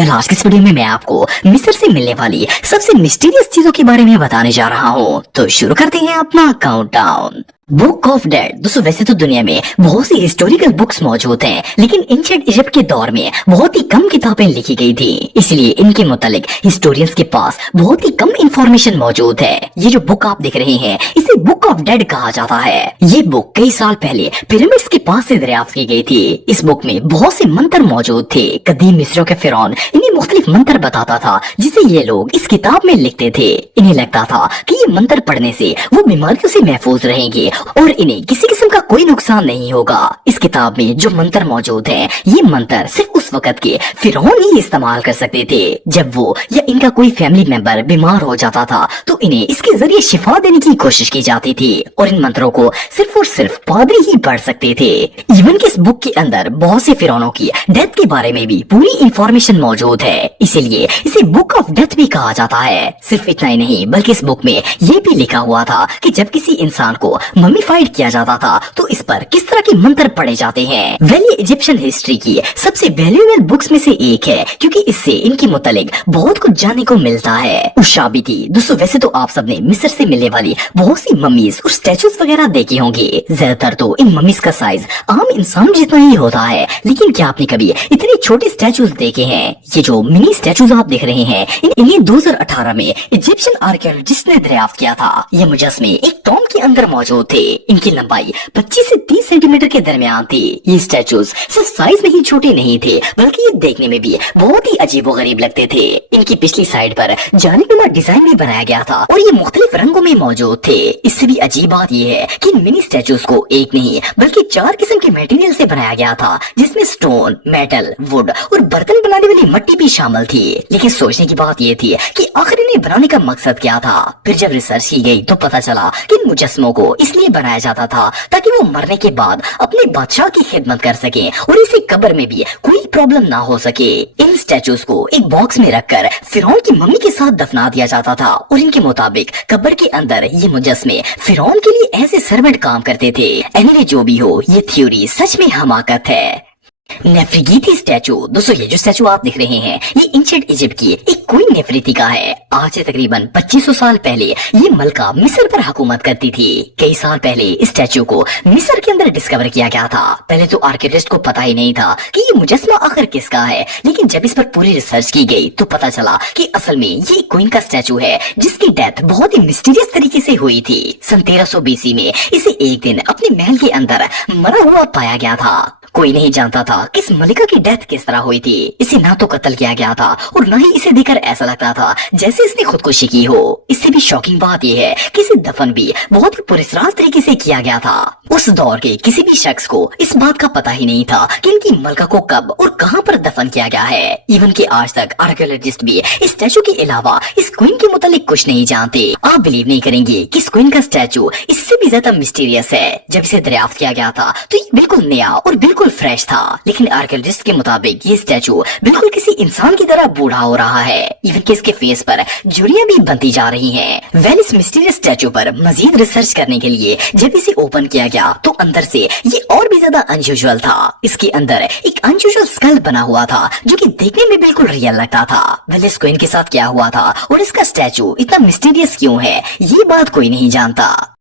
आज की इस वीडियो में मैं आपको मिस्र से मिलने वाली सबसे मिस्टीरियस चीजों के बारे में बताने जा रहा हूँ। तो शुरू करते हैं अपना काउंटडाउन। Book of dead. दोस्तों वैसे तो दुनिया में बहुत सी हिस्टोरिकल बुक्स मौजूद हैं, लेकिन एंशिएंट इजिप्ट के दौर में बहुत ही कम किताबें लिखी गई थी, इसलिए इनके मुतालिक हिस्टोरियंस के पास बहुत ही कम इंफॉर्मेशन मौजूद है। ये जो बुक आप देख रहे हैं इसे बुक ऑफ डेड कहा जाता है। ये बुक कई साल पहले पिरामिड्स के पास से दरियाफ्त की गई थी। इस बुक में बहुत से मंत्र मौजूद थे। कदीम मिस्र के फिरौन इन्हें मुख्तलिफ मंत्र बताता था जिसे ये लोग इस किताब में लिखते थे। इन्हें लगता था कि ये मंत्र पढ़ने से वो बीमारियों से महफूज रहेंगे और इन्हें किसी किस्म का कोई नुकसान नहीं होगा। इस किताब में जो मंत्र मौजूद हैं, ये मंत्र सिर्फ उस वक्त के फिरौन ही इस्तेमाल कर सकते थे। जब वो या इनका कोई फैमिली मेंबर बीमार हो जाता था तो इन्हें इसके जरिए शिफा देने की कोशिश की जाती थी और इन मंत्रों को सिर्फ और सिर्फ पादरी ही पढ़ सकते थे। इवन कि इस बुक के अंदर बहुत से फिरौनों की डेथ के बारे में भी पूरी इंफॉर्मेशन मौजूद है, इसीलिए इसे बुक ऑफ डेथ भी कहा जाता है। सिर्फ इतना ही नहीं बल्कि इस बुक में ये भी लिखा हुआ था कि जब किसी इंसान को मम्मीफाइड किया जाता था तो इस पर किस तरह के मंत्र पढ़े जाते हैं। वैली इजिप्शियन हिस्ट्री की सबसे वैल्यूएबल बुक्स में से एक है, क्योंकि इससे इनके मुतालिक बहुत कुछ जानने को मिलता है। उषा भी थी। दोस्तों वैसे तो आप सबने मिस्र से मिलने वाली बहुत सी मम्मीज और स्टैचूज वगैरह देखे होंगे। ज्यादातर तो इन मम्मीज का साइज आम इंसान जितना ही होता है, लेकिन क्या आपने कभी इतने छोटे स्टैचूज देखे हैं? ये जो मिनी स्टैचूज आप देख रहे हैं इन्हें 2018 में इजिप्शियन आर्कियोलॉजिस्ट ने दरियाफ्त किया था। ये मुजस्मे एक टॉम के अंदर मौजूद थे। इनकी लंबाई 25 से 30 सेंटीमीटर के दरमियान थी। ये स्टैचूज सिर्फ साइज में ही छोटे नहीं थे बल्कि ये देखने में भी बहुत ही अजीबोगरीब लगते थे। इनकी पिछली साइड पर जालीनुमा डिजाइन भी बनाया गया था और ये मुख्तलिफ रंगों में मौजूद थे। इससे भी अजीब बात ये है कि इन मिनी स्टैचूज को एक नहीं बल्कि 4 किस्म के मटेरियल से बनाया गया था, जिसमें स्टोन, मेटल, वुड और बर्तन बनाने वाली मिट्टी भी शामिल थी। लेकिन सोचने की बात ये थी कि आखिर इन्हें बनाने का मकसद क्या था। फिर जब रिसर्च की गई तो पता चला कि इन मुजस्मों को इसलिए बनाया जाता था ताकि वो मरने के बाद अपने बादशाह की खिदमत कर सके और इसे कब्र में भी कोई प्रॉब्लम ना हो सके। इन स्टैचूज को एक बॉक्स में रखकर फिरौन की मम्मी के साथ दफना दिया जाता था और इनके मुताबिक कब्र के अंदर ये मुजस्मे फिरौन के लिए ऐसे सर्वेंट काम करते थे। एनीवे जो भी हो, ये थ्योरी सच में हमाकत है। नेफ्रिगीती स्टैचू। दोस्तों ये जो स्टैचू आप देख रहे हैं ये एंशिएंट इजिप्ट की एक क्वीन नेफरीती का है। आज से तकरीबन 2500 साल पहले ये मलका मिस्र पर हुकूमत करती थी। कई साल पहले इस स्टैचू को मिस्र के अंदर डिस्कवर किया गया था। पहले तो आर्कियोलॉजिस्ट को पता ही नहीं था कि ये मुजस्मा आखिर किसका है, लेकिन जब इस पर पूरी रिसर्च की गई तो पता चला कि असल में ये क्वीन का स्टैचू है जिसकी डेथ बहुत ही मिस्टीरियस तरीके से हुई थी। सन 1300 BC में इसे एक दिन अपने महल के अंदर मरा हुआ पाया गया था। कोई नहीं जानता था कि इस मलिका की डेथ किस तरह हुई थी। इसे ना तो कत्ल किया गया था और ना ही इसे देखकर ऐसा लगता था जैसे इसने खुदकुशी की हो। इससे भी शॉकिंग बात यह है कि इसे दफन भी बहुत ही पुरस्कार तरीके से किया गया था। उस दौर के किसी भी शख्स को इस बात का पता ही नहीं था कि इनकी मलका को कब और कहां पर दफन किया गया है। इवन कि आज तक आर्कियोलॉजिस्ट भी इस स्टैचू के अलावा इस क्वीन के मुतालिक कुछ नहीं जानते। आप बिलीव नहीं करेंगे कि इस क्वीन का स्टैचू इससे भी ज्यादा मिस्टीरियस है। जब इसे दरियाफ्त किया गया था तो ये बिल्कुल नया और बिल्कुल फ्रेश था, लेकिन आर्कियोलॉजिस्ट के मुताबिक ये स्टैचू बिल्कुल किसी इंसान की तरह बूढ़ा हो रहा है। इवन कि इसके फेस पर झुर्रियां भी बनती जा रही हैं। वेल इस मिस्टीरियस स्टैचू पर मजीद रिसर्च करने के लिए जब इसे ओपन किया गया तो अंदर से ये और भी ज्यादा अनयूजुअल था। इसके अंदर एक अनयूजुअल स्कल बना हुआ था जो कि देखने में बिल्कुल रियल लगता था। वेल इस क्वीन के साथ क्या हुआ था और इसका स्टैचू इतना मिस्टीरियस क्यों है, ये बात कोई नहीं जानता।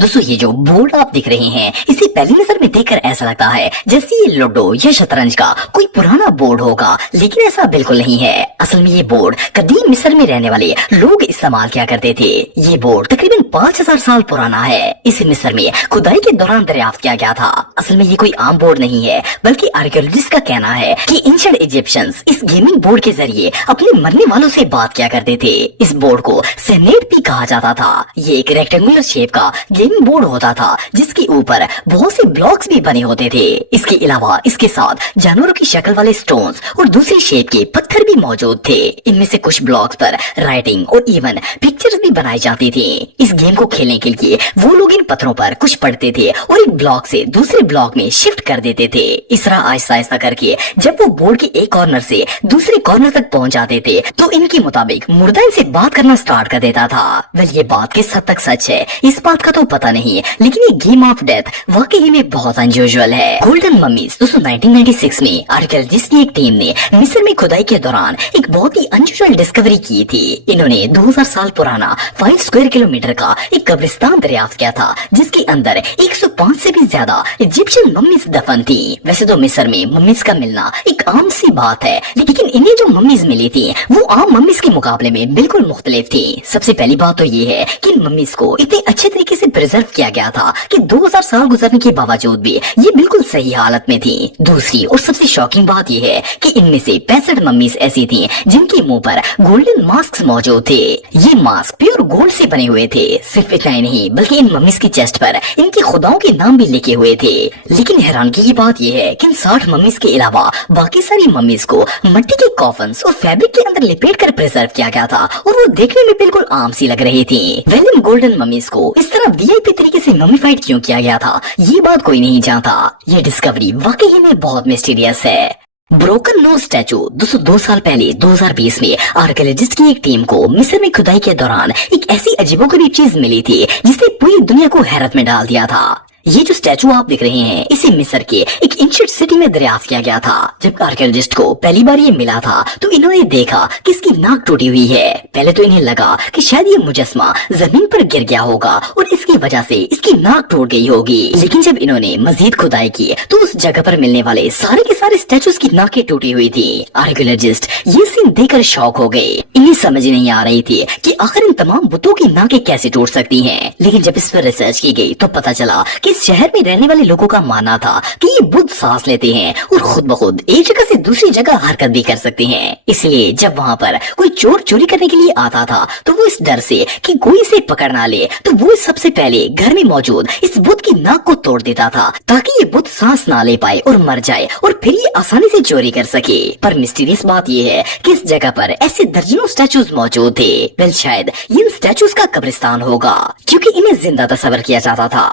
दोस्तों ये जो बोर्ड आप दिख रहे हैं इसे पहली नजर में देखकर ऐसा लगता है जैसे ये लूडो या शतरंज का कोई पुराना बोर्ड होगा, लेकिन ऐसा बिल्कुल नहीं है। असल में ये बोर्ड कदीम मिस्र में रहने वाले लोग इस्तेमाल किया करते थे। ये बोर्ड तकरीबन 5000 साल पुराना है। इसे मिस्र में खुदाई के दौरान दरियाफ्त किया गया था। असल में ये कोई आम बोर्ड नहीं है, बल्कि आर्कियोलॉजिस्ट का कहना है कि एंशिएंट इजिप्शियंस इस गेमिंग बोर्ड के जरिए अपने मरने वालों से बात किया करते थे। इस बोर्ड को सेनेट भी कहा जाता था। ये एक रेक्टेंगुलर शेप का गेमिंग बोर्ड होता था जिसके ऊपर बहुत से ब्लॉक्स भी बने होते थे। इसके अलावा इसके साथ जानवरों की शक्ल वाले स्टोन्स और दूसरी शेप के पत्थर भी मौजूद थे। इनमें से कुछ ब्लॉक्स पर राइटिंग और इवन पिक्चर्स भी बनाई जाती थी। इस गेम को खेलने के लिए वो लोग इन पत्थरों पर कुछ पढ़ते थे और एक ब्लॉक से दूसरे ब्लॉक में शिफ्ट कर देते थे। इस तरह आहिस्ता आहिस्ता करके जब वो बोर्ड के एक कॉर्नर से दूसरे कॉर्नर तक पहुंच जाते थे तो इनके मुताबिक मुर्दा इनसे बात करना स्टार्ट कर देता था। वेल ये बात किस हद तक सच है इस बात का तो पता नहीं, लेकिन ये गेम ऑफ डेथ वाकई में बहुत अनयूजुअल है। गोल्डन मम्मीज दोस्तों 1996 में आर्कियोलॉजिस्ट की एक टीम ने मिस्र में खुदाई के दौरान एक बहुत ही अनयूजुअल डिस्कवरी की थी। इन्होंने 2000 साल पुराना 5 स्क्वायर किलोमीटर का एक कब्रिस्तान दरियाफ्त किया था, जिसके अंदर 105 से भी ज्यादा इजिप्शियन मम्मीज दफन थी। वैसे तो मिस्र में मम्मीज का मिलना एक आम सी बात है, लेकिन इन्हें जो मम्मीज मिली थी वो आम मम्मीज के मुकाबले में बिल्कुल मुख्तलिफ थी। सबसे पहली बात तो ये है कि इन मम्मीज को इतने अच्छे तरीके से प्रिजर्व किया गया था कि 2000 साल गुजरने के बावजूद भी ये बिल्कुल सही हालत में थी। दूसरी और सबसे शॉकिंग बात ये है कि इनमें से 65 मम्मीज ऐसी थी जिनके मुंह पर गोल्डन मास्क मौजूद थे। ये मास्क प्योर गोल्ड से बने हुए थे। सिर्फ इतना ही नहीं, बल्कि इन मम्मीज की चेस्ट पर इनके खुदाओं के नाम भी लिखे हुए थे। लेकिन हैरानगी की बात यह है कि इन 60 मम्मीज के अलावा बाकी सारी मम्मीज को मिट्टी के कॉफन्स और फैब्रिक के अंदर लिपेट कर प्रिजर्व किया गया था और वो देखने में बिल्कुल आम सी लग रही थी। इन गोल्डन मम्मीज को इस तरह वीआईपी तरीके से मम्मीफाइड क्यों किया गया था, ये बात कोई नहीं जानता। ये डिस्कवरी वाकई में बहुत मिस्टीरियस है। ब्रोकन नोज स्टैचू 202 साल पहले 2020 में आर्कियोलॉजिस्ट की एक टीम को मिस्र में खुदाई के दौरान एक ऐसी अजीबोगरीब चीज मिली थी जिसने पूरी दुनिया को हैरत में डाल दिया था। ये जो स्टैचू आप देख रहे हैं, इसे मिस्र के एक एंशिएंट सिटी में दरियाफ्त किया गया था। जब आर्कियोलॉजिस्ट को पहली बार ये मिला था तो इन्होंने देखा कि इसकी नाक टूटी हुई है। पहले तो इन्हें लगा कि शायद ये मुजस्मा जमीन पर गिर गया होगा और इसकी वजह से इसकी नाक टूट गई होगी। लेकिन जब इन्होंने मजीद खुदाई की तो उस जगह पर मिलने वाले सारे के सारे स्टैचूज की नाकें टूटी हुई थी। आर्कियोलॉजिस्ट ये सीन देखकर शॉक हो गए। इन्हें समझ नहीं आ रही थी कि आखिर इन तमाम बुतों की नाकें कैसे टूट सकती हैं। लेकिन जब इस पर रिसर्च की गई तो पता चला कि इस शहर में रहने वाले लोगों का मानना था कि ये बुत सांस लेते हैं और खुद ब खुद एक जगह से दूसरी जगह हरकत भी कर सकते हैं। इसलिए जब वहाँ पर कोई चोर चोरी करने के लिए आता था तो वो इस डर से कि कोई इसे पकड़ ना ले तो वो सबसे पहले घर में मौजूद इस बुत की नाक को तोड़ देता था ताकि ये बुत सांस ना ले पाए और मर जाए और फिर ये आसानी से चोरी कर सके। पर मिस्टीरियस बात ये है कि इस जगह पर ऐसे दर्जनों स्टैचूज मौजूद थे। वेल शायद इन स्टैचूज का कब्रिस्तान होगा क्योंकि इन्हें जिंदा तस्वर किया जाता था।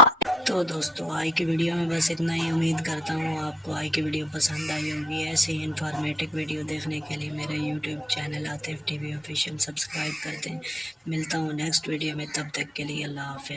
तो दोस्तों आज की वीडियो में बस इतना ही। उम्मीद करता हूँ आपको आज की वीडियो पसंद आई होगी। ऐसे ही इन्फॉर्मेटिव वीडियो देखने के लिए मेरे YouTube channel Atif TV official subscribe कर दें। मिलता हूँ नेक्स्ट वीडियो में, तब तक के लिए अल्लाह हाफ़िज़।